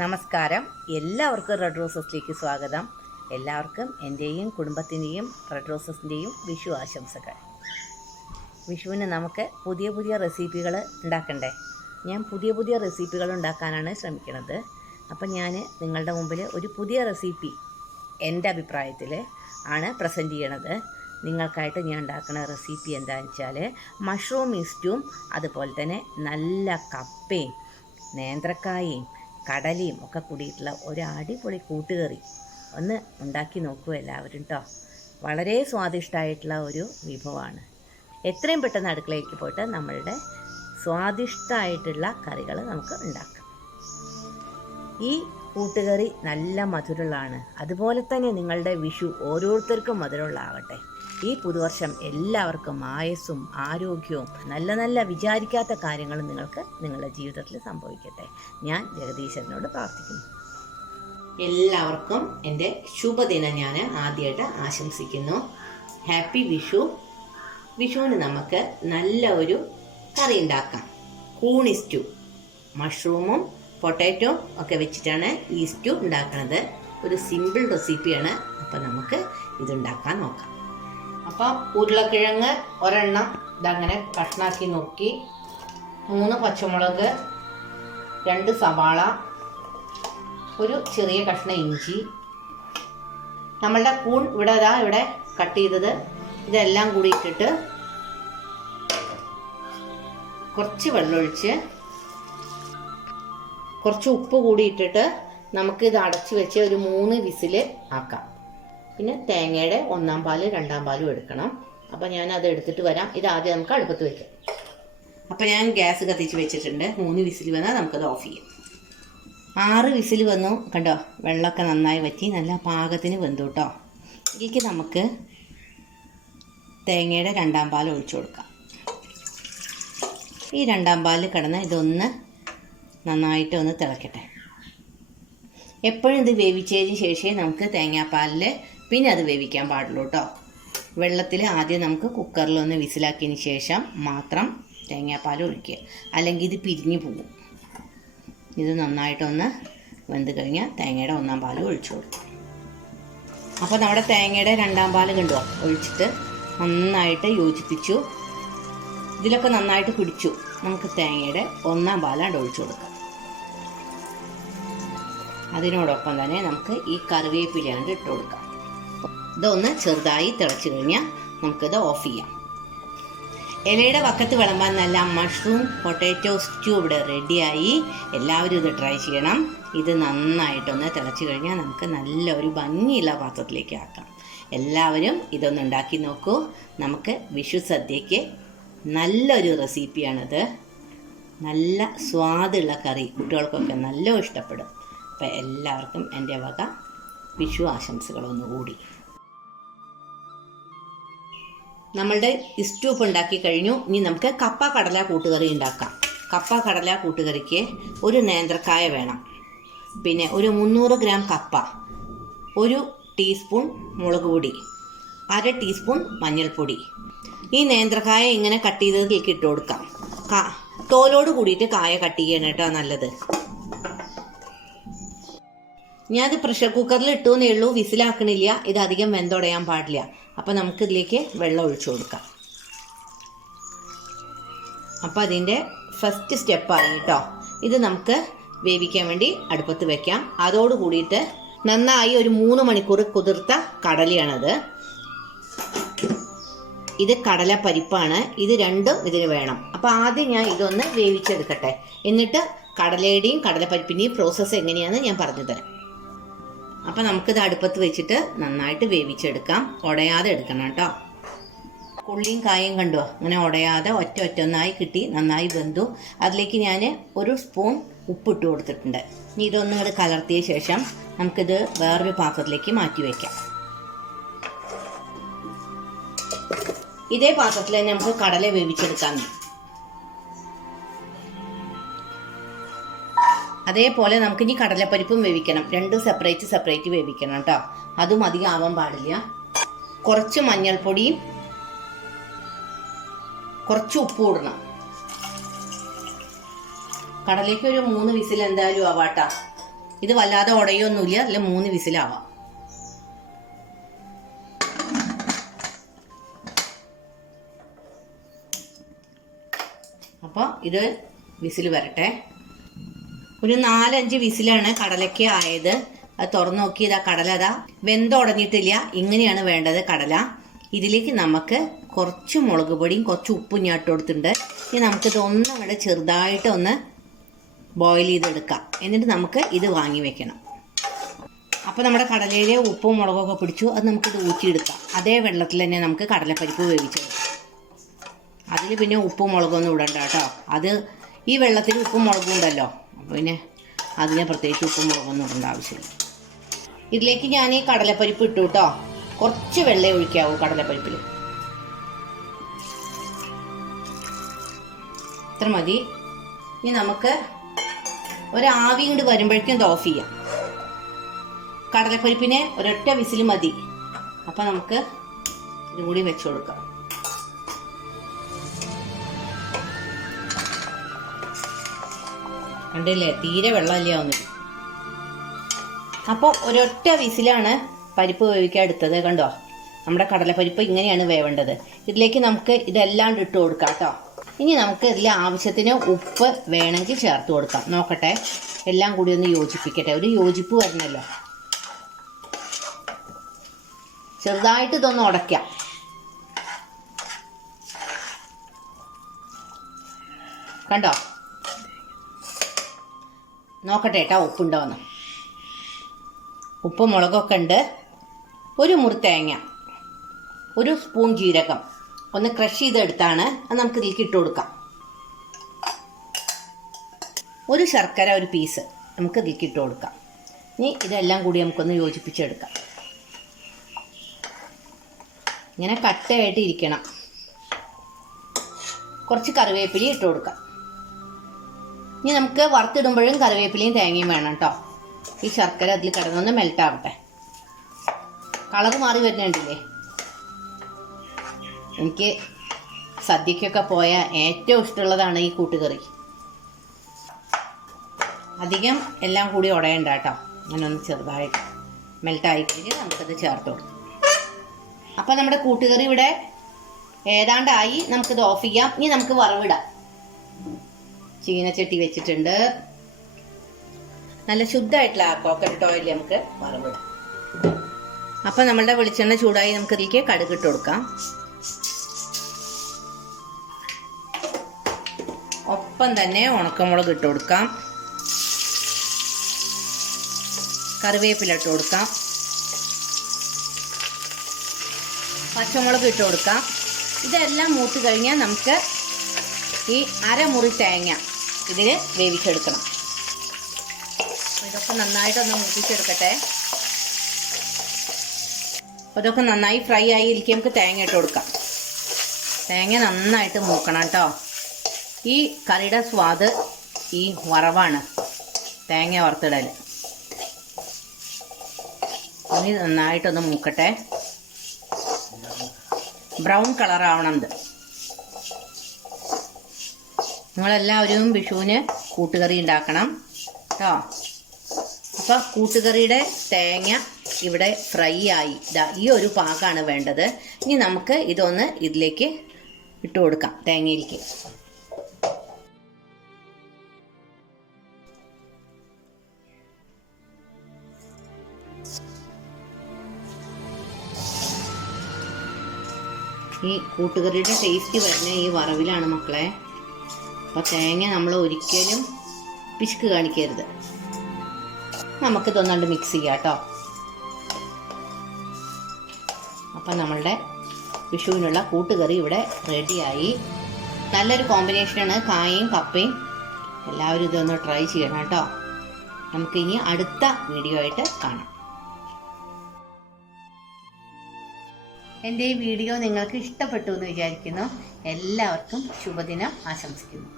നമസ്കാരം. എല്ലാവർക്കും റെഡ് റോസസിലേക്ക് സ്വാഗതം. എല്ലാവർക്കും എൻ്റെയും കുടുംബത്തിൻ്റെയും റെഡ് റോസസിൻ്റെയും വിഷു ആശംസകൾ. വിഷുവിന് നമുക്ക് പുതിയ പുതിയ റെസിപ്പികൾ ഉണ്ടാക്കണ്ടേ? ഞാൻ പുതിയ റെസിപ്പികൾ ഉണ്ടാക്കാനാണ് ശ്രമിക്കുന്നത്. അപ്പം ഞാൻ നിങ്ങളുടെ മുമ്പിൽ ഒരു പുതിയ റെസിപ്പി എൻ്റെ അഭിപ്രായത്തിൽ ആണ് പ്രസൻറ്റ് ചെയ്യണത്. നിങ്ങൾക്കായിട്ട് ഞാൻ ഉണ്ടാക്കുന്ന റെസിപ്പി എന്താണെന്ന് വെച്ചാൽ മഷ്റൂം ഇസ്റ്റൂം അതുപോലെ തന്നെ നല്ല കപ്പയും നേന്ത്രക്കായയും കടലയും ഒക്കെ കൂടിയിട്ടുള്ള ഒരു അടിപൊളി കൂട്ടുകറി ഒന്ന് ഉണ്ടാക്കി നോക്കൂ എല്ലാവരും കേട്ടോ. വളരെ സ്വാദിഷ്ടമായിട്ടുള്ള ഒരു വിഭവമാണ്. എത്രയും പെട്ടെന്ന് അടുക്കളയ്ക്ക് പോയിട്ട് നമ്മളുടെ സ്വാദിഷ്ടമായിട്ടുള്ള കറികൾ നമുക്ക് ഉണ്ടാക്കാം. ഈ കൂട്ടുകറി നല്ല മധുരമുള്ളതാണ്. അതുപോലെ തന്നെ നിങ്ങളുടെ വിഷു ഓരോരുത്തർക്കും മധുരമുള്ളതാവട്ടെ. ഈ പുതുവർഷം എല്ലാവർക്കും ആയുസ്സും ആരോഗ്യവും നല്ല വിചാരിക്കാത്ത കാര്യങ്ങളും നിങ്ങൾക്ക് നിങ്ങളുടെ ജീവിതത്തിൽ സംഭവിക്കട്ടെ. ഞാൻ ജഗദീശ്വരനോട് പ്രാർത്ഥിക്കുന്നു. എല്ലാവർക്കും എൻ്റെ ശുഭദിനം ഞാൻ ആദ്യമായിട്ട് ആശംസിക്കുന്നു. ഹാപ്പി വിഷു. വിഷുവിന് നമുക്ക് നല്ല ഒരു കറി ഉണ്ടാക്കാം. കൂണി സ്റ്റൂ. മഷ്റൂമും പൊട്ടാറ്റോ ഒക്കെ വെച്ചിട്ടാണ് ഈ സ്റ്റൂ ഉണ്ടാക്കുന്നത്. ഒരു സിമ്പിൾ റെസിപ്പിയാണ്. അപ്പം നമുക്ക് ഇതുണ്ടാക്കാൻ നോക്കാം. അപ്പം ഉരുളക്കിഴങ്ങ് ഒരെണ്ണം ഇതങ്ങനെ കഷ്ണാക്കി നോക്കി, 3 പച്ചമുളക്, 2 സവാള, ഒരു ചെറിയ കഷ്ണം ഇഞ്ചി, നമ്മളുടെ കൂൺ ഇവിടെ കട്ട് ചെയ്തത്, ഇതെല്ലാം കൂടി ഇട്ടിട്ട് കുറച്ച് വെള്ളമൊഴിച്ച് കുറച്ച് ഉപ്പ് കൂടി ഇട്ടിട്ട് നമുക്കിത് അടച്ച് വെച്ച് ഒരു 3 വിസിൽ ആക്കാം. പിന്നെ തേങ്ങയുടെ 1-ാം പാല് 2-ാം പാലും എടുക്കണം. അപ്പം ഞാൻ അത് എടുത്തിട്ട് വരാം. ഇത് ആദ്യം നമുക്ക് അടുപ്പത്ത് വയ്ക്കാം. അപ്പം ഞാൻ ഗ്യാസ് കത്തിച്ച് വെച്ചിട്ടുണ്ട്. 3 വിസിൽ വന്നാൽ നമുക്കത് ഓഫ് ചെയ്യാം. 6 വിസിൽ വന്നു കണ്ടോ. വെള്ളമൊക്കെ നന്നായി വറ്റി നല്ല പാകത്തിന് വെന്തു കേട്ടോ. ഇതിലേക്ക് നമുക്ക് തേങ്ങയുടെ 2-ാം പാൽ ഒഴിച്ചു കൊടുക്കാം. ഈ 2-ാം പാലിൽ കിടന്ന് ഇതൊന്ന് നന്നായിട്ട് ഒന്ന് തിളക്കട്ടെ. എപ്പോഴും ഇത് വേവിച്ചതിന് ശേഷമേ നമുക്ക് തേങ്ങാപ്പാലിൽ പിന്നെ അത് വേവിക്കാൻ പാടുള്ളൂ കേട്ടോ. വെള്ളത്തിൽ ആദ്യം നമുക്ക് കുക്കറിലൊന്ന് വിസിലാക്കിയതിന് ശേഷം മാത്രം തേങ്ങാപ്പാൽ ഒഴിക്കുക, അല്ലെങ്കിൽ ഇത് പിരിഞ്ഞു പോകും. ഇത് നന്നായിട്ടൊന്ന് വെന്ത് കഴിഞ്ഞാൽ തേങ്ങയുടെ 1-ാം പാൽ ഒഴിച്ചു കൊടുക്കും. അപ്പോൾ നമ്മുടെ തേങ്ങയുടെ 2-ാം പാൽ കണ്ടോ ഒഴിച്ചിട്ട് നന്നായിട്ട് യോജിപ്പിച്ചു. ഇതിലൊക്കെ നന്നായിട്ട് പിടിച്ചു. നമുക്ക് തേങ്ങയുടെ 1-ാം പാലാണ്ട് ഒഴിച്ചു കൊടുക്കാം. അതിനോടൊപ്പം തന്നെ നമുക്ക് ഈ കറിവേപ്പിലയാണ്ട് ഇട്ട് കൊടുക്കാം. ഇതൊന്ന് ചെറുതായി തിളച്ച് കഴിഞ്ഞാൽ നമുക്കിത് ഓഫ് ചെയ്യാം. ഇലയുടെ വക്കത്ത് വിളമ്പാൻ നല്ല മഷ്റൂം പൊട്ടാറ്റോ സ്റ്റൂ ഇവിടെ റെഡിയായി. എല്ലാവരും ഇത് ട്രൈ ചെയ്യണം. ഇത് നന്നായിട്ടൊന്ന് തിളച്ച് കഴിഞ്ഞാൽ നമുക്ക് നല്ല ഒരു ഭംഗിയുള്ള പാത്രത്തിലേക്ക് ആക്കാം. എല്ലാവരും ഇതൊന്ന് ഉണ്ടാക്കി നോക്കൂ. നമുക്ക് വിഷു സദ്യയ്ക്ക് നല്ലൊരു റെസിപ്പിയാണിത്. നല്ല സ്വാദുള്ള കറി, കുട്ടികൾക്കൊക്കെ നല്ല ഇഷ്ടപ്പെടും. അപ്പം എല്ലാവർക്കും എൻ്റെ വക വിഷു ആശംസകളൊന്നുകൂടി. നമ്മളുടെ സ്റ്റൂപ്പ് ഉണ്ടാക്കി കഴിഞ്ഞു. ഇനി നമുക്ക് കപ്പ കടല കൂട്ടുകറി ഉണ്ടാക്കാം. കപ്പ കടല കൂട്ടുകറിക്ക് ഒരു നേന്ത്രക്കായ വേണം. പിന്നെ ഒരു 300 ഗ്രാം കപ്പ, 1 ടീസ്പൂൺ മുളക് പൊടി, 1/2 ടീസ്പൂൺ മഞ്ഞൾപ്പൊടി. ഈ നേന്ത്രക്കായ ഇങ്ങനെ കട്ട് ചെയ്തതിലേക്ക് ഇട്ട് കൊടുക്കാം. തോലോട് കൂടിയിട്ട് കായ കട്ട് ചെയ്യണം കേട്ടോ, നല്ലത്. ഞാനത് പ്രഷർ കുക്കറിൽ ഇട്ടുവെന്നേ ഉള്ളൂ, വിസിലാക്കണില്ല. ഇത് അധികം വെന്തുടയാൻ പാടില്ല. അപ്പം നമുക്കിതിലേക്ക് വെള്ളം ഒഴിച്ചു കൊടുക്കാം. അപ്പം അതിൻ്റെ ഫസ്റ്റ് സ്റ്റെപ്പായി കേട്ടോ. ഇത് നമുക്ക് വേവിക്കാൻ വേണ്ടി അടുപ്പത്ത് വെക്കാം. അതോട് കൂടിയിട്ട് നന്നായി ഒരു 3 മണിക്കൂർ കുതിർത്ത കടലയാണത്. ഇത് കടലപ്പരിപ്പാണ്. ഇത് രണ്ടും ഇതിന് വേണം. അപ്പം ആദ്യം ഞാൻ ഇതൊന്ന് വേവിച്ചെടുക്കട്ടെ. എന്നിട്ട് കടലയുടെയും കടലപ്പരിപ്പിൻ്റെയും പ്രോസസ്സ് എങ്ങനെയാണെന്ന് ഞാൻ പറഞ്ഞു തരാം. അപ്പം നമുക്കിത് അടുപ്പത്ത് വെച്ചിട്ട് നന്നായിട്ട് വേവിച്ചെടുക്കാം. ഉടയാതെ എടുക്കണം കേട്ടോ. കൊള്ളിയും കായും കണ്ടോ, അങ്ങനെ ഉടയാതെ ഒറ്റൊന്നായി കിട്ടി, നന്നായി വെന്തു. അതിലേക്ക് ഞാൻ 1 സ്പൂൺ ഉപ്പിട്ട് കൊടുത്തിട്ടുണ്ട്. ഇനി ഇതൊന്നും കൂടെ കലർത്തിയ ശേഷം നമുക്കിത് വേറൊരു പാത്രത്തിലേക്ക് മാറ്റി വയ്ക്കാം. ഇതേ പാത്രത്തിൽ തന്നെ നമുക്ക് കടല വേവിച്ചെടുക്കാം. അതേപോലെ നമുക്കിനി കടലപ്പരിപ്പും വേവിക്കണം. 2 സെപ്പറേറ്റ് വേവിക്കണം കേട്ടോ. അതും അധികം ആവാൻ പാടില്ല. കുറച്ച് മഞ്ഞൾപ്പൊടിയും കുറച്ച് ഉപ്പ് ഇടണം. കടലയ്ക്ക് ഒരു 3 വിസിൽ എന്തായാലും ആവാട്ടാ. ഇത് വല്ലാതെ ഉടയൊന്നുമില്ല, അല്ല 3 വിസിലാവാം. അപ്പോൾ ഇത് വിസിൽ വരട്ടെ. ഒരു 4-5 വിസിലാണ് കടലയ്ക്ക് ആയത്. അത് തുറന്നു നോക്കി, ഇതാ കടല അതാ വെന്തുടഞ്ഞിട്ടില്ല. ഇങ്ങനെയാണ് വേണ്ടത് കടല. ഇതിലേക്ക് നമുക്ക് കുറച്ച് മുളക് പൊടിയും കുറച്ച് ഉപ്പും ഞാൻ ഇട്ട് കൊടുത്തിട്ടുണ്ട്. ഇനി നമുക്കിത് അങ്ങോട്ട് ചെറുതായിട്ട് ഒന്ന് ബോയിൽ ചെയ്തെടുക്കാം. എന്നിട്ട് നമുക്ക് ഇത് വാങ്ങി വെക്കണം. അപ്പോൾ നമ്മുടെ കടലയിലെ ഉപ്പും മുളകൊക്കെ പിടിച്ചു. അത് നമുക്കിത് ഊറ്റിയെടുക്കാം. അതേ വെള്ളത്തിൽ തന്നെ നമുക്ക് കടലപ്പരിപ്പ് വേവിച്ചെടുക്കാം. അതിൽ പിന്നെ ഉപ്പും മുളകൊന്നും ഇടണ്ട കേട്ടോ. അത് ഈ വെള്ളത്തിൽ ഉപ്പും മുളകും ഉണ്ടല്ലോ, അപ്പോൾ പിന്നെ അതിനെ പ്രത്യേകിച്ച് ഉപ്പും മുളകൊന്നും ഇടേണ്ട ആവശ്യമില്ല. ഇതിലേക്ക് ഞാൻ ഈ കടലപ്പരിപ്പ് ഇട്ടു കേട്ടോ. കുറച്ച് വെള്ളം ഒഴിക്കാവൂ കടലപ്പരിപ്പിൽ, ഇത്ര മതി. ഇനി നമുക്ക് ഒരാവി ഇങ്ങോട്ട് വരുമ്പോഴേക്കും ഇത് ഓഫ് ചെയ്യാം. കടലപ്പരിപ്പിനെ ഒരൊറ്റ വിസിൽ മതി. അപ്പം നമുക്ക് ഇതും കൂടി വെച്ചു കൊടുക്കാം. കണ്ടില്ലേ, തീരെ വെള്ളമില്ല വന്നിട്ട്. അപ്പോൾ ഒരൊറ്റ വിസിലാണ് പരിപ്പ് വേവിക്കാൻ എടുത്തത്. കണ്ടോ, നമ്മുടെ കടലപ്പരിപ്പ് ഇങ്ങനെയാണ് വേവേണ്ടത്. ഇതിലേക്ക് നമുക്ക് ഇതെല്ലാം ഇട്ട് കൊടുക്കാം കേട്ടോ. ഇനി നമുക്ക് ഇതിൽ ആവശ്യത്തിന് ഉപ്പ് വേണമെങ്കിൽ ചേർത്ത് കൊടുക്കാം. നോക്കട്ടെ, എല്ലാം കൂടി ഒന്ന് യോജിപ്പിക്കട്ടെ. ഒരു യോജിപ്പ് വരണമല്ലോ. ചെറുതായിട്ട് ഇതൊന്ന് ഉടയ്ക്കാം. കണ്ടോ, നോക്കട്ടെ കേട്ടോ ഉപ്പുണ്ടോന്ന്. ഉപ്പ് മുളകൊക്കെ ഉണ്ട്. ഒരു മുറി തേങ്ങ, ഒരു സ്പൂൺ ജീരകം ഒന്ന് ക്രഷ് ചെയ്തെടുത്താണ്. അത് നമുക്ക് ഇതിലേക്ക് ഇട്ട് കൊടുക്കാം. ഒരു ശർക്കര ഒരു പീസ് നമുക്ക് ഇതിലേക്ക് ഇട്ട് കൊടുക്കാം. ഇനി ഇതെല്ലാം കൂടി നമുക്കൊന്ന് യോജിപ്പിച്ചെടുക്കാം. ഇങ്ങനെ കട്ടയായിട്ട് ഇരിക്കണം. കുറച്ച് കറിവേപ്പിലയും ഇട്ട് കൊടുക്കാം. ഇനി നമുക്ക് വറുത്തിടുമ്പോഴും കറിവേപ്പിലയും തേങ്ങയും വേണം കേട്ടോ. ഈ ശർക്കര അതിൽ കിടന്നൊന്ന് മെൽട്ടാവട്ടെ. കളർ മാറി വരുന്നുണ്ടല്ലേ. എനിക്ക് സദ്യക്കൊക്കെ പോയാൽ ഏറ്റവും ഇഷ്ടമുള്ളതാണ് ഈ കൂട്ടുകറി. അധികം എല്ലാം കൂടി ഉടയണ്ട കേട്ടോ. അങ്ങനെ ഒന്ന് ചെറുതായിട്ട് മെൽട്ടായി കഴിഞ്ഞ് നമുക്കത് ചേർത്ത് കൊടുക്കാം. അപ്പോൾ നമ്മുടെ കൂട്ടുകറി ഇവിടെ ഏതാണ്ടായി. നമുക്കിത് ഓഫ് ചെയ്യാം. ഇനി നമുക്ക് വറവിടാം. ചീനച്ചട്ടി വെച്ചിട്ടുണ്ട്. നല്ല ശുദ്ധമായിട്ടുള്ള കോക്കനട്ട് ഓയിൽ നമുക്ക് വറവിടാം. അപ്പം നമ്മളുടെ വെളിച്ചെണ്ണ ചൂടായി നമുക്ക് ഇതിലേക്ക് കടുക് ഇട്ട് കൊടുക്കാം. ഒപ്പം തന്നെ ഉണക്കമുളക് ഇട്ട് കൊടുക്കാം. കറിവേപ്പില ഇട്ട് കൊടുക്കാം. പച്ചമുളക് ഇട്ട് കൊടുക്കാം. ഇതെല്ലാം മൂത്ത് കഴിഞ്ഞാൽ നമുക്ക് ഈ അരമുറി തേങ്ങ ഇതിൽ വേവിച്ചെടുക്കണം. ഇതൊക്കെ നന്നായിട്ടൊന്ന് മൂപ്പിച്ചെടുക്കട്ടെ. അപ്പോൾ ഇതൊക്കെ നന്നായി ഫ്രൈ ആയി ഇരിക്കും. നമുക്ക് തേങ്ങ ഇട്ട് കൊടുക്കാം. തേങ്ങ നന്നായിട്ട് മൂക്കണം കേട്ടോ. ഈ കറിയുടെ സ്വാദ് ഈ വറവാണ്, തേങ്ങ വറുത്തിടൽ. ഇനി നന്നായിട്ടൊന്ന് മൂക്കട്ടെ. ബ്രൗൺ കളറാവണം ഇത്. നിങ്ങളെല്ലാവരും വിഷുവിന് കൂട്ടുകറി ഉണ്ടാക്കണം കേട്ടോ. അപ്പോൾ കൂട്ടുകറിയുടെ തേങ്ങ ഇവിടെ ഫ്രൈ ആയി. ഈ ഒരു പാകമാണ് വേണ്ടത്. ഇനി നമുക്ക് ഇതൊന്ന് ഇതിലേക്ക് ഇട്ട് കൊടുക്കാം, തേങ്ങയിലേക്ക്. ഈ കൂട്ടുകറിയുടെ ടേസ്റ്റ് വരുന്ന ഈ വറവിലാണ് മക്കളെ. അപ്പോൾ തേങ്ങ നമ്മൾ ഒരിക്കലും പിശുക്ക് കാണിക്കരുത്. നമുക്കിതൊന്നുകൊണ്ട് മിക്സ് ചെയ്യാം കേട്ടോ. അപ്പം നമ്മളുടെ വിഷുവിനുള്ള കൂട്ടുകറി ഇവിടെ റെഡിയായി. നല്ലൊരു കോമ്പിനേഷനാണ് കായയും കപ്പയും. എല്ലാവരും ഇതൊന്ന് ട്രൈ ചെയ്യണം കേട്ടോ. നമുക്കിനി അടുത്ത വീഡിയോ ആയിട്ട് കാണാം. എൻ്റെ ഈ വീഡിയോ നിങ്ങൾക്ക് ഇഷ്ടപ്പെട്ടു എന്ന് വിചാരിക്കുന്നു. എല്ലാവർക്കും ശുഭദിനം ആശംസിക്കുന്നു.